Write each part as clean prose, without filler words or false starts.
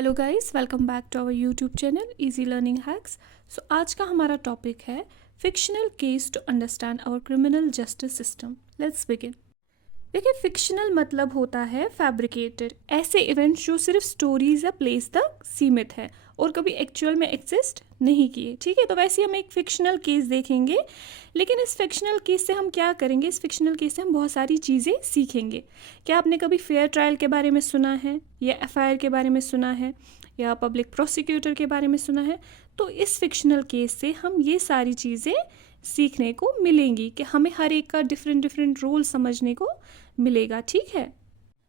Hello guys, welcome back to our YouTube channel easy learning hacks. So आज का हमारा topic है fictional case to understand our criminal justice system. Let's begin. देखिए, fictional मतलब होता है फैब्रिकेटेड, ऐसे इवेंट्स जो सिर्फ स्टोरीज या प्लेस तक सीमित है और कभी एक्चुअल में एग्जिस्ट नहीं किए। ठीक है, तो वैसे हम एक फिक्शनल केस देखेंगे, लेकिन इस फिक्शनल केस से हम क्या करेंगे, इस फिक्शनल केस से हम बहुत सारी चीज़ें सीखेंगे। क्या आपने कभी फेयर ट्रायल के बारे में सुना है, या एफआईआर के बारे में सुना है, या पब्लिक प्रोसिक्यूटर के बारे में सुना है? तो इस फिक्शनल केस से हम ये सारी चीज़ें सीखने को मिलेंगी कि हमें हर एक का डिफरेंट डिफरेंट रोल समझने को मिलेगा। ठीक है,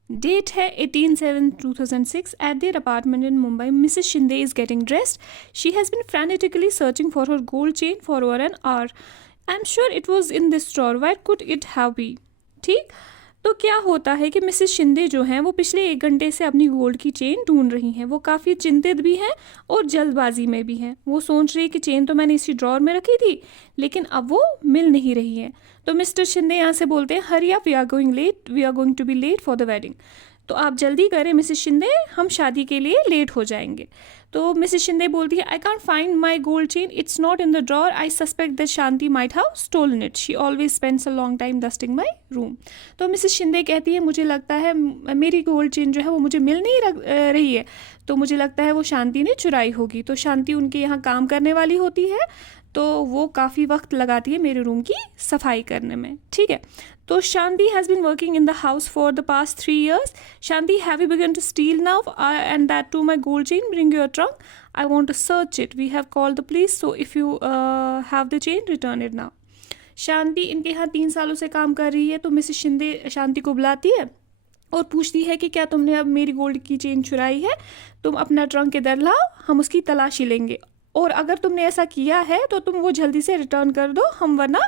डेट है 18/7/2006 at their apartment in Mumbai. Mrs Shinde is getting dressed. She has been frenetically searching for her gold chain for over an hour. I am sure it was in this drawer, where could it have be. ठीक, तो क्या होता है कि Mrs Shinde जो हैं वो पिछले 1 घंटे से अपनी गोल्ड की चेन ढूंढ रही हैं। वो काफ़ी चिंतित भी हैं और जल्दबाजी में भी हैं। वो सोच रही है कि चेन तो मैंने इसी ड्रॉर में रखी थी, लेकिन अब वो मिल नहीं रही है। तो मिस्टर शिंदे यहाँ से बोलते हैं, hurry up, we are going late, we are going to be late for the wedding. तो आप जल्दी करें मिसेस शिंदे, हम शादी के लिए लेट हो जाएंगे। तो मिसेस शिंदे बोलती है, I can't find my gold chain, it's not in the drawer, I suspect that Shanti might have stolen it, she always spends a long time dusting my room. तो मिसेस शिंदे कहती है, मुझे लगता है मेरी गोल्ड चेन जो है वो मुझे मिल नहीं रही है, तो मुझे लगता है वो शांति ने चुराई होगी। तो शांति उनके यहाँ काम करने वाली होती है, तो वो काफ़ी वक्त लगाती है मेरे रूम की सफाई करने में। ठीक है, तो Shanti has been working in the house for the past 3 years. Shanti, have you begun to steal now and that too my gold chain, bring your trunk, I want to search it, we have called the police, so if you have the chain return it now. Shanti इनके यहाँ 3 सालों से काम कर रही है, तो Mrs Shinde शांति को बुलाती है और पूछती है कि क्या तुमने अब मेरी गोल्ड की चेन चुराई है, तुम अपना ट्रंक इधर लाओ, हम उसकी तलाशी लेंगे, और अगर तुमने ऐसा किया है तो तुम वो जल्दी से रिटर्न कर दो, हम वरना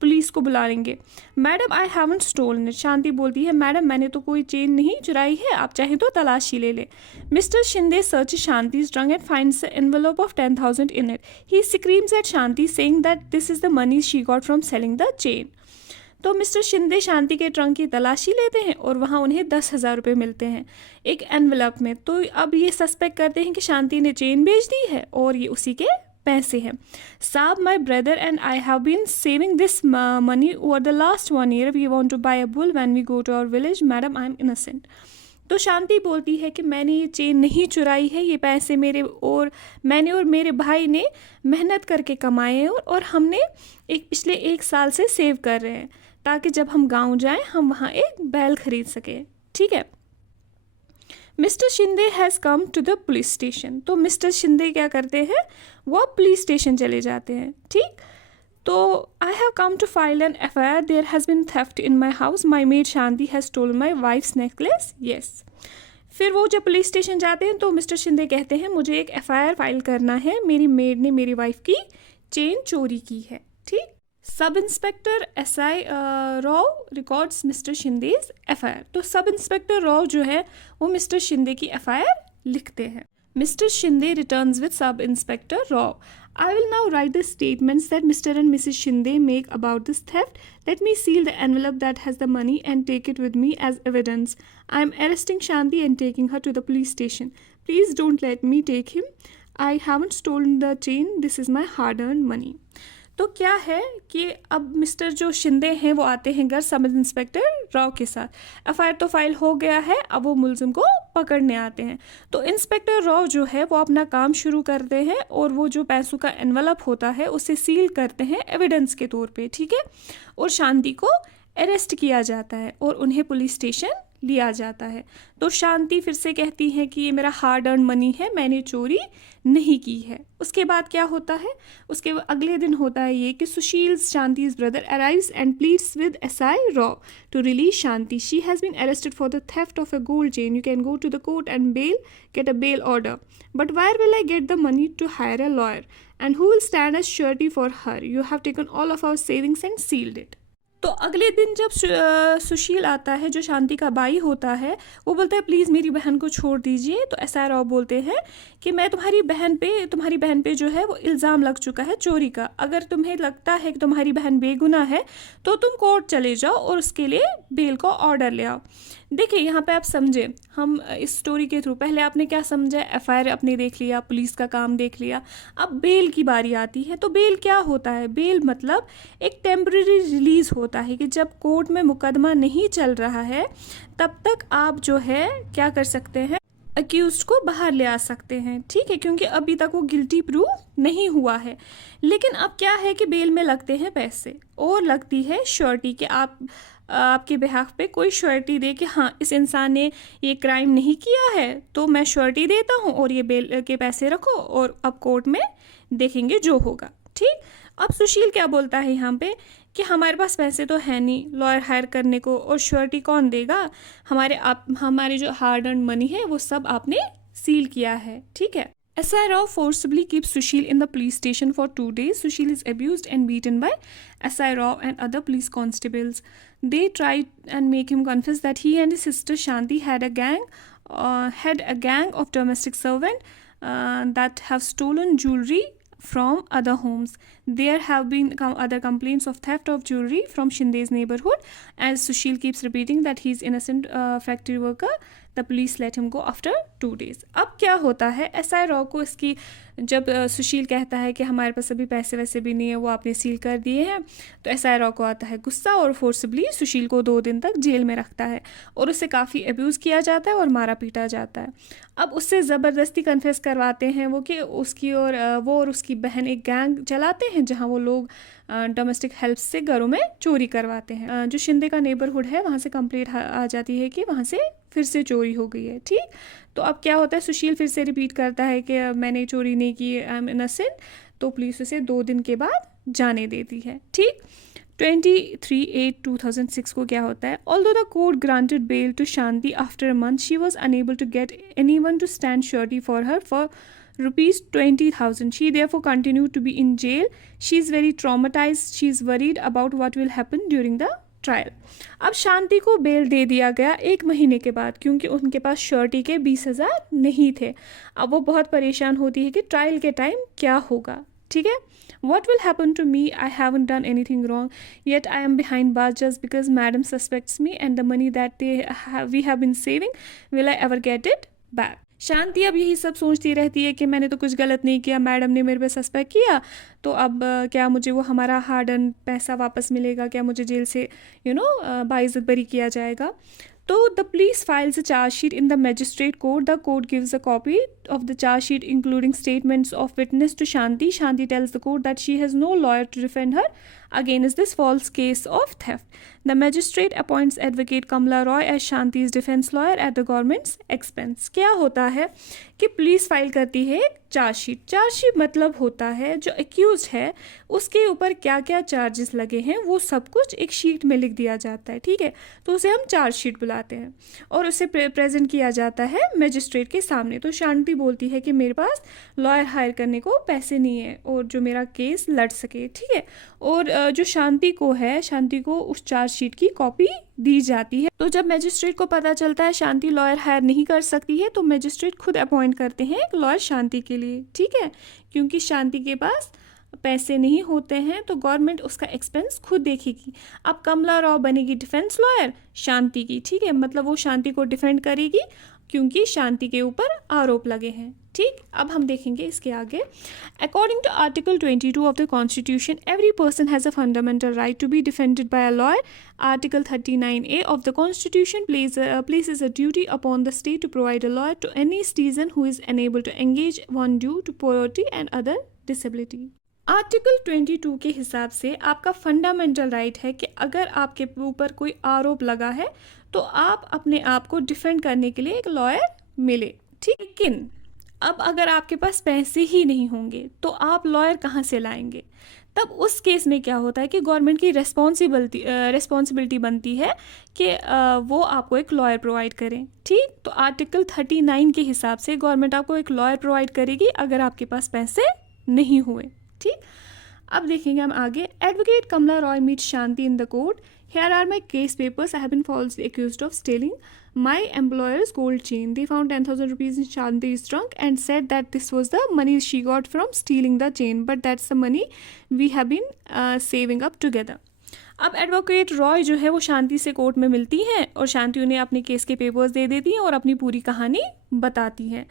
पुलिस को बुला लेंगे। Madam, I haven't stolen it. Shanti बोलती है, मैडम मैंने तो कोई चेन नहीं चुराई है, आप चाहें तो तलाशी ले लें। Mr Shinde search Shanti's trunk and finds an envelope of 10,000 in it. He screams at Shanti saying that this is the money she got from selling the chain. तो मिस्टर शिंदे शांति के ट्रंक की तलाशी लेते हैं और वहाँ उन्हें 10,000 रुपये मिलते हैं एक एनवलप में। तो अब ये सस्पेक्ट करते हैं कि शांति ने चेन बेच दी है और ये उसी के पैसे हैं। साहब, my brother and I have been saving this money over the last 1 year. We want to buy a bull when we go to our village, madam I am innocent. तो शांति बोलती है कि मैंने ये चेन नहीं चुराई है, ये पैसे मैंने और मेरे भाई ने मेहनत करके कमाए हैं, और हमने पिछले 1 साल से सेव कर रहे हैं ताकि जब हम गांव जाएं हम वहाँ एक बैल खरीद सकें। ठीक है, Mr Shinde has come to the police station. तो मिस्टर शिंदे क्या करते हैं, वो पुलिस स्टेशन चले जाते हैं। ठीक, तो I have come to file an FIR, there has been theft in my house, my maid Shanti has stolen my wife's necklace. Yes. फिर वो जब पुलिस स्टेशन जाते हैं तो मिस्टर शिंदे कहते हैं, मुझे एक एफआईआर फाइल करना है, मेरी मेड ने मेरी वाइफ की चेन चोरी की है। ठीक, sub inspector SI Rao records mister Shinde's FIR. तो सब इंस्पेक्टर राव जो है वो मिस्टर शिंदे की एफआईआर लिखते हैं। Mister Shinde returns with sub inspector Rao. I will now write the statements that Mr. and Mrs. Shinde make about this theft. Let me seal the envelope that has the money and take it with me as evidence. I am arresting Shanti and taking her to the police station. Please don't let me take him. I haven't stolen the chain. This is my hard-earned money. तो क्या है कि अब mister जो शिंदे हैं वो आते हैं घर सब इंस्पेक्टर राव के साथ। एफआईआर तो फाइल हो गया है, अब वो मुलजिम को पकड़ने आते हैं। तो इंस्पेक्टर राव जो है वो अपना काम शुरू करते हैं और वो जो पैसों का एनवलप होता है उसे सील करते हैं एविडेंस के तौर पे। ठीक है, और शांति को अरेस्ट किया जाता है और उन्हें पुलिस स्टेशन लिया जाता है। तो शांति फिर से कहती है कि ये मेरा हार्ड अर्न मनी है, मैंने चोरी नहीं की है। उसके बाद क्या होता है, उसके अगले दिन होता है ये कि Sushil, Shanti's brother, arrives and pleads with SI Rao to release Shanti. She has been arrested for the theft of a gold chain, you can go to the court and get a bail order, but where will I get the money to hire a lawyer and who will stand as surety for her, you have taken all of our savings and sealed it. तो अगले दिन जब सुशील आता है, जो शांति का भाई होता है, वो बोलता है प्लीज़ मेरी बहन को छोड़ दीजिए। तो SI राव बोलते हैं कि मैं तुम्हारी बहन पे जो है वो इल्ज़ाम लग चुका है चोरी का। अगर तुम्हें लगता है कि तुम्हारी बहन बेगुनाह है तो तुम कोर्ट चले जाओ और उसके लिए बेल का ऑर्डर ले आओ। देखिए यहाँ पे आप समझे, हम इस स्टोरी के थ्रू पहले आपने क्या समझा, एफआईआर आपने देख लिया, पुलिस का काम देख लिया, अब बेल की बारी आती है। तो बेल क्या होता है? बेल मतलब एक टेम्पररी रिलीज होता है कि जब कोर्ट में मुकदमा नहीं चल रहा है तब तक आप जो है क्या कर सकते हैं, अक्यूज को बाहर ले आ सकते हैं, ठीक है, क्योंकि अभी तक वो गिल्टी प्रूव नहीं हुआ है। लेकिन अब क्या है कि बेल में लगते हैं पैसे और लगती है श्योरिटी कि आपके बिहाफ पे कोई श्योरिटी दे कि हाँ इस इंसान ने ये क्राइम नहीं किया है, तो मैं श्योरिटी देता हूँ और ये बेल के पैसे रखो और अब कोर्ट में देखेंगे जो होगा, ठीक। अब सुशील क्या बोलता है यहाँ पे कि हमारे पास पैसे तो है नहीं लॉयर हायर करने को, और श्योरिटी कौन देगा? हमारे जो हार्ड अर्न मनी है वो सब आपने सील किया है, ठीक है। SI Rao forcibly keeps Sushil in the police station for 2 days. Sushil is abused and beaten by SI Rao and other police constables. They try and make him confess that he and his sister Shanti had a gang of domestic servants that have stolen jewelry from other homes. There have been other complaints of theft of jewelry from Shinde's neighborhood. As Sushil keeps repeating that he is innocent factory worker, the police let him go after 2 days. अब क्या होता है, SI Rao को इसकी जब सुशील कहता है कि हमारे पास अभी पैसे वैसे भी नहीं है, वो आपने सील कर दिए हैं, तो SI Rao को आता है गुस्सा और फोर्सबली सुशील को 2 दिन तक जेल में रखता है और उसे काफ़ी अब्यूज़ किया जाता है और मारा पीटा जाता है। अब उससे ज़बरदस्ती कन्फेस करवाते हैं वो कि वो और उसकी बहन एक गैंग चलाते हैं जहाँ वो लोग डोमेस्टिक हेल्प से घरों में चोरी करवाते हैं। जो शिंदे का नेबरहुड है वहाँ से कंप्लेंट आ जाती है कि वहाँ से फिर से चोरी हो गई है, ठीक। तो अब क्या होता है, सुशील फिर से रिपीट करता है कि मैंने चोरी नहीं की, आई एम इनोसेंट, तो पुलिस उसे 2 दिन के बाद जाने देती है, ठीक। 23/8/2006 को क्या होता है, although the court granted bail to Shanti after a month, she was unable to get anyone to stand surety for her for ₹20,000. She therefore continued to be in jail. She is very traumatized. She is worried about what will happen during the trial. अब शांति को bell दे दिया गया 1 महीने के बाद क्योंकि उनके पास surety के 20,000 नहीं थे। अब वो बहुत परेशान होती है कि ट्रायल के टाइम क्या होगा, ठीक है। What will happen to me? I haven't done anything wrong. Yet I am behind bars just because madam suspects me and the money that we have been saving. Will I ever get it back? शांति अब यही सब सोचती रहती है कि मैंने तो कुछ गलत नहीं किया, मैडम ने मेरे पे सस्पेक्ट किया, तो अब क्या मुझे वो हमारा हार्ड अर्न पैसा वापस मिलेगा, क्या मुझे जेल से बाइज्जत बरी किया जाएगा। तो the police files a chargesheet in the magistrate court. The court gives a copy of the charge sheet including statements of witness to Shanti. Shanti tells the court that she has no lawyer to defend her against this false case of theft. The magistrate appoints advocate Kamla Roy as Shanti's defense lawyer at the government's expense. क्या होता है कि police file करती है एक chargesheet. Chargesheet मतलब होता है जो एक्यूज है उसके ऊपर क्या क्या चार्जेस लगे हैं वो सब कुछ एक शीट में लिख दिया जाता है, ठीक है, तो उसे हम चार्जशीट बुलाते हैं और उसे प्रेजेंट किया जाता है मजिस्ट्रेट के सामने. तो शांति बोलती है कि मेरे पास लॉयर हायर करने को पैसे नहीं है और जो मेरा केस लड़ सके, ठीक है, और जो शांति को उस चार्जशीट की कॉपी दी जाती है. तो जब मजिस्ट्रेट को पता चलता है शांति लॉयर हायर नहीं कर सकती है तो मजिस्ट्रेट खुद अपॉइंट करते हैं एक लॉयर शांति के लिए, ठीक है, क्योंकि शांति के पास पैसे नहीं होते हैं तो गवर्नमेंट उसका एक्सपेंस खुद देखेगी. अब कमला राव बनेगी डिफेंस लॉयर शांति की, ठीक है, मतलब वो शांति को डिफेंड करेगी क्योंकि शांति के ऊपर आरोप लगे हैं, ठीक. अब हम देखेंगे इसके आगे. According to article 22 of the constitution every person has a fundamental right to be defended by a lawyer. Article 39A of the constitution places a duty upon the state to provide a lawyer to any citizen who is unable to engage one due to poverty and other disability. Article 22 के हिसाब से आपका fundamental right है कि अगर आपके ऊपर कोई आरोप लगा है तो आप अपने आप को डिफेंड करने के लिए एक लॉयर मिले, ठीक. लेकिन अब अगर आपके पास पैसे ही नहीं होंगे तो आप लॉयर कहाँ से लाएंगे. तब उस केस में क्या होता है कि गवर्नमेंट की रिस्पॉन्सिबिलिटी बनती है कि वो आपको एक लॉयर प्रोवाइड करें, ठीक. तो आर्टिकल 39 के हिसाब से गवर्नमेंट आपको एक लॉयर प्रोवाइड करेगी अगर आपके पास पैसे नहीं हुए, ठीक. अब देखेंगे हम आगे. Advocate Kamala Roy meet Shanti in the court. Here are my case papers. I have been falsely accused of stealing my employer's gold chain. They found 10,000 rupees in Shanti's trunk and said that this was the money she got from stealing the chain. But that's the money we have been saving up together. अब advocate Roy जो है वो शांति से court में मिलती हैं और शांति उन्हें अपने केस के पेपर्स दे देती हैं और अपनी पूरी कहानी बताती हैं।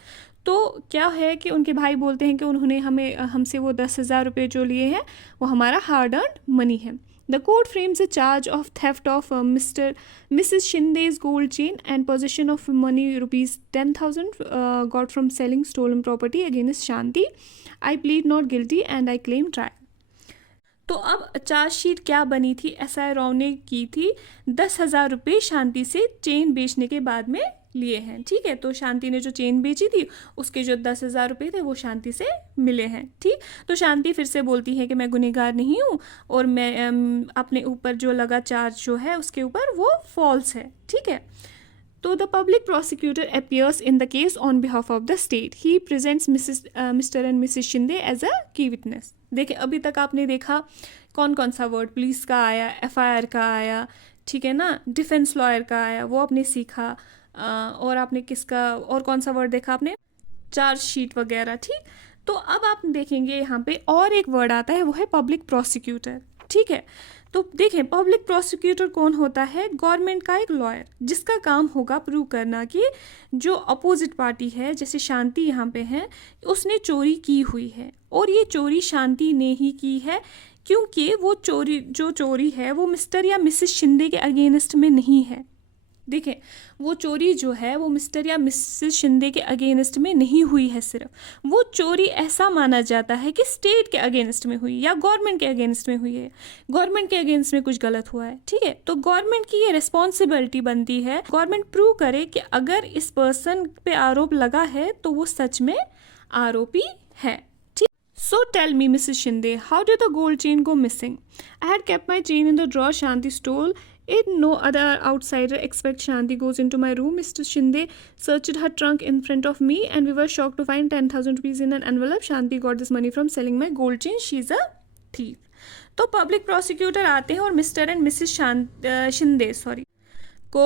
तो क्या है कि उनके भाई बोलते हैं कि उन्होंने हमसे वो 10,000 रुपये जो लिए हैं वो हमारा हार्ड अर्न मनी है। The court frames a charge of theft of Mrs Shinde's gold chain and position of money ₹10,000 got from selling stolen property against Shanti. I plead not guilty and I claim trial. तो अब chargesheet क्या बनी थी? SI Rao ने की थी 10,000 रुपये शांति से चेन बेचने के बाद में लिए हैं। ठीक है, तो शांति ने जो चेन बेची थी उसके जो 10,000 रुपये थे वो शांति से मिले हैं। ठीक, तो शांति फिर से बोलती है कि मैं गुनहगार नहीं हूँ और मैं अपने ऊपर जो लगा चार्ज जो है उसके ऊपर वो फॉल्स है। ठीक है, तो the public prosecutor appears in the case on behalf of the state. He presents Mr and Mrs Shinde as a key witness. देखिए, अभी तक आपने देखा कौन कौन सा वर्ड पुलिस का आया, एफआईआर का आया, ठीक है ना, डिफेंस लॉयर का आया, वो आपने सीखा। और आपने किसका और कौन सा वर्ड देखा आपने? चार्जशीट वगैरह। ठीक, तो अब आप देखेंगे यहाँ पे और एक वर्ड आता है, वो है पब्लिक प्रोसिक्यूटर। ठीक है, तो देखें पब्लिक प्रोसिक्यूटर कौन होता है? गवर्नमेंट का एक लॉयर जिसका काम होगा प्रूव करना कि जो अपोजिट पार्टी है, जैसे शांति यहाँ पे है, उसने चोरी की हुई है और ये चोरी शांति ने ही की है, क्योंकि वो चोरी है वो मिस्टर या मिसेस शिंदे के अगेंस्ट में नहीं है। देखें, वो चोरी जो है वो मिस्टर या मिसेस शिंदे के अगेंस्ट में नहीं हुई है, सिर्फ वो चोरी ऐसा माना जाता है कि स्टेट के अगेंस्ट में हुई या गवर्नमेंट के अगेंस्ट में हुई है, गवर्नमेंट के अगेंस्ट में कुछ गलत हुआ है। ठीक है, तो गवर्नमेंट की ये रिस्पॉन्सिबिलिटी बनती है, गवर्नमेंट प्रूव करे कि अगर इस पर्सन पे आरोप लगा है तो वो सच में आरोपी है। So tell me, Mrs. Shinde, how did the gold chain go missing? I had kept my chain in the drawer Shanti stole it. No other outsider except Shanti goes into my room. Mr. Shinde searched her trunk in front of me and we were shocked to find 10,000 rupees in an envelope. Shanti got this money from selling my gold chain. She's a thief. तो public prosecutor आते हैं और mister and Mrs Shinde को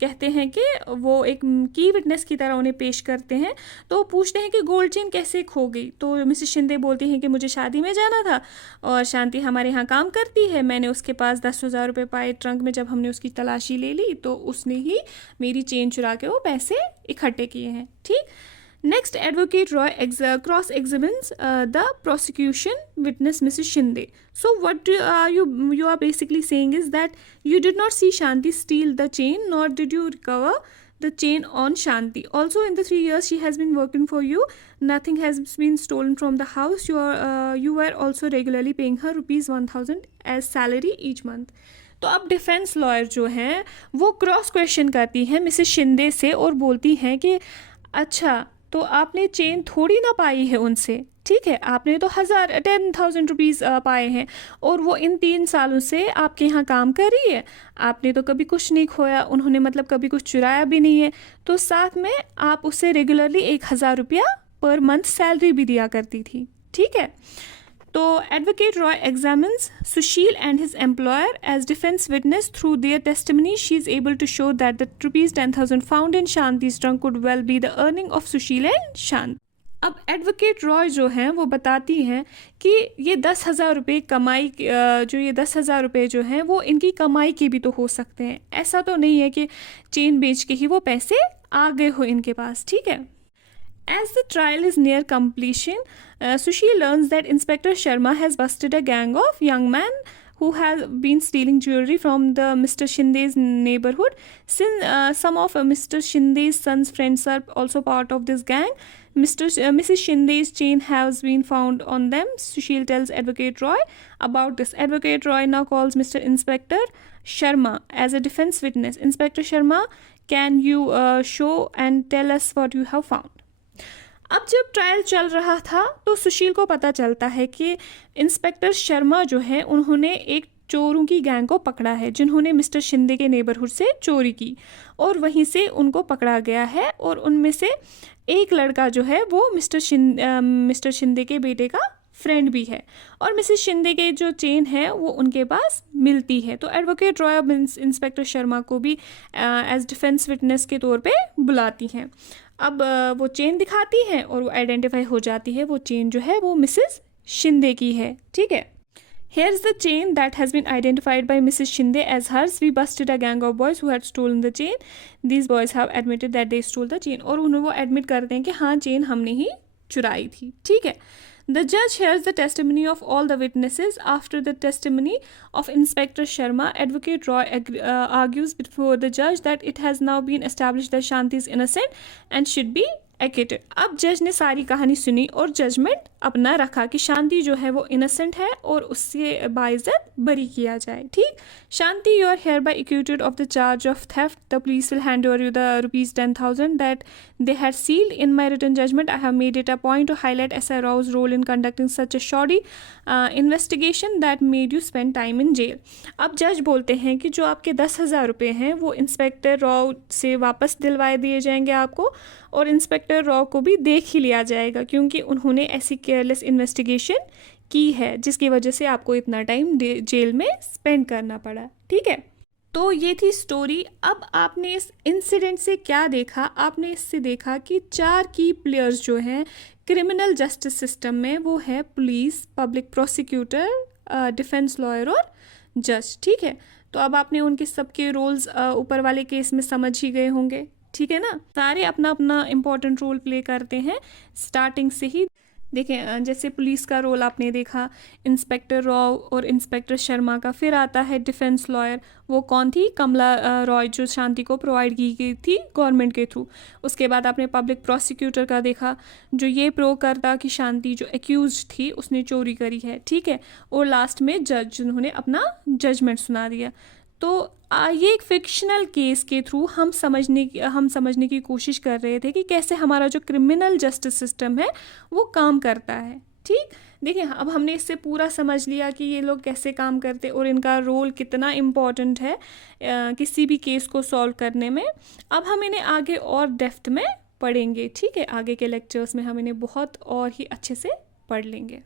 कहते हैं कि वो एक की विटनेस की तरह उन्हें पेश करते हैं। तो पूछते हैं कि गोल्ड चेन कैसे खो गई? तो मिसेस शिंदे बोलती हैं कि मुझे शादी में जाना था और शांति हमारे यहाँ काम करती है, मैंने उसके पास 10,000 रुपये पाए ट्रंक में। जब हमने उसकी तलाशी ले ली तो उसने ही मेरी चेन चुरा के वो पैसे इकट्ठे किए हैं। ठीक, Next, Advocate Roy cross-examines the prosecution witness Mrs. Shinde. So what you are basically saying is that you did not see Shanti steal the chain, nor did you recover the chain on Shanti. Also, in the 3 years she has been working for you, nothing has been stolen from the house. You were also regularly paying her ₹1,000 as salary each month. तो अब defence lawyer जो हैं वो cross question करती हैं Mrs Shinde से और बोलती हैं कि अच्छा, तो आपने चेन थोड़ी ना पाई है उनसे, ठीक है, आपने तो 10,000 रुपीज़ पाए हैं और वो इन 3 सालों से आपके यहाँ काम कर रही है, आपने तो कभी कुछ नहीं खोया, उन्होंने मतलब कभी कुछ चुराया भी नहीं है, तो साथ में आप उसे रेगुलरली 1,000 रुपया पर मंथ सैलरी भी दिया करती थी। ठीक है, तो advocate Roy examines Sushil and his employer as defense witness. Through their testimony, she is able to show that the ₹10,000 found in Shanti's trunk could well be the earning of Sushil and Shant. अब advocate Roy जो हैं वो बताती हैं कि ये 10,000 रुपये कमाई, जो ये 10,000 रुपये जो हैं वो इनकी कमाई के भी तो हो सकते हैं, ऐसा तो नहीं है कि चेन बेच के ही वो पैसे आ गए हो इनके पास। ठीक है, As the trial is near completion, Sushil learns that Inspector Sharma has busted a gang of young men who have been stealing jewelry from the Mr. Shinde's neighborhood. Since some of Mr. Shinde's son's friends are also part of this gang, Mrs. Shinde's chain has been found on them. Sushil tells Advocate Roy about this. Advocate Roy now calls Mr. Inspector Sharma as a defense witness. Inspector Sharma, can you show and tell us what you have found? अब जब trial चल रहा था तो सुशील को पता चलता है कि इंस्पेक्टर शर्मा जो है उन्होंने एक चोरों की गैंग को पकड़ा है जिन्होंने मिस्टर शिंदे के नेबरहुड से चोरी की और वहीं से उनको पकड़ा गया है और उनमें से एक लड़का जो है वो मिस्टर शिंदे के बेटे का फ्रेंड भी है और मिसेस शिंदे के जो चेन है वो उनके पास मिलती है। तो एडवोकेट रॉय इंस्पेक्टर शर्मा को भी एज डिफेंस विटनेस के तौर पे बुलाती हैं। अब वो चेन दिखाती हैं और वो आइडेंटिफाई हो जाती है, वो चेन जो है वो मिसेस शिंदे की है। ठीक है, Here's the chain that has been identified by Mrs. Shinde as hers. We busted a gang of boys who had stolen the chain. These boys have admitted that they stole the chain. और उन्हें वो admit करते हैं कि हाँ chain हमने ही चुराई थी. ठीक है. The judge hears the testimony of all the witnesses. After the testimony of Inspector Sharma, Advocate Roy argues before the judge that it has now been established that Shanti is innocent and should be acquitted. अब जज ने सारी कहानी सुनी और judgement अपना रखा कि शांति जो है वो इनोसेंट है और उससे बाइज्जत बरी किया जाए. ठीक. शांति, you are hereby acquitted of the charge of theft. The police will hand over you the rupees 10,000 that they had sealed. In my written judgment, I have made it a point to highlight SI Rao's role in conducting such a shoddy investigation that made you spend time in jail. अब जज बोलते हैं कि जो आपके 10,000 रुपये हैं वो इंस्पेक्टर रॉ से वापस दिलवाए दिए जाएंगे आपको, और इंस्पेक्टर रॉ को भी देख ही लिया जाएगा क्योंकि उन्होंने ऐसी केयरलेस इन्वेस्टिगेशन की है जिसकी वजह से आपको इतना टाइम जेल में स्पेंड करना पड़ा. ठीक है. तो ये थी स्टोरी. अब आपने इस इंसिडेंट से क्या देखा? आपने इससे देखा कि 4 की प्लेयर्स जो हैं क्रिमिनल जस्टिस सिस्टम में वो है police, public prosecutor, defence lawyer और जज. ठीक है. तो अब आपने उनके सबके रोल्स ऊपर वाले केस में समझ ही गए होंगे. ठीक है ना. सारे अपना अपना इम्पॉर्टेंट रोल प्ले करते हैं स्टार्टिंग से ही. देखें, जैसे पुलिस का रोल आपने देखा इंस्पेक्टर रॉ और इंस्पेक्टर शर्मा का. फिर आता है डिफेंस लॉयर. वो कौन थी? कमला रॉय, जो शांति को प्रोवाइड की गई थी गवर्नमेंट के थ्रू. उसके बाद आपने पब्लिक प्रोसिक्यूटर का देखा जो ये प्रूव करता कि शांति जो एक्यूज थी उसने चोरी करी है. ठीक है. और लास्ट में जज जिन्होंने अपना जजमेंट सुना दिया. तो ये एक फिक्शनल केस के थ्रू हम समझने की कोशिश कर रहे थे कि कैसे हमारा जो क्रिमिनल जस्टिस सिस्टम है वो काम करता है. ठीक. देखिए, अब हमने इससे पूरा समझ लिया कि ये लोग कैसे काम करते और इनका रोल कितना इम्पॉर्टेंट है किसी भी केस को सॉल्व करने में. अब हम इन्हें आगे और डेप्थ में पढ़ेंगे. ठीक है. आगे के लेक्चर्स में हम इन्हें बहुत और ही अच्छे से पढ़ लेंगे.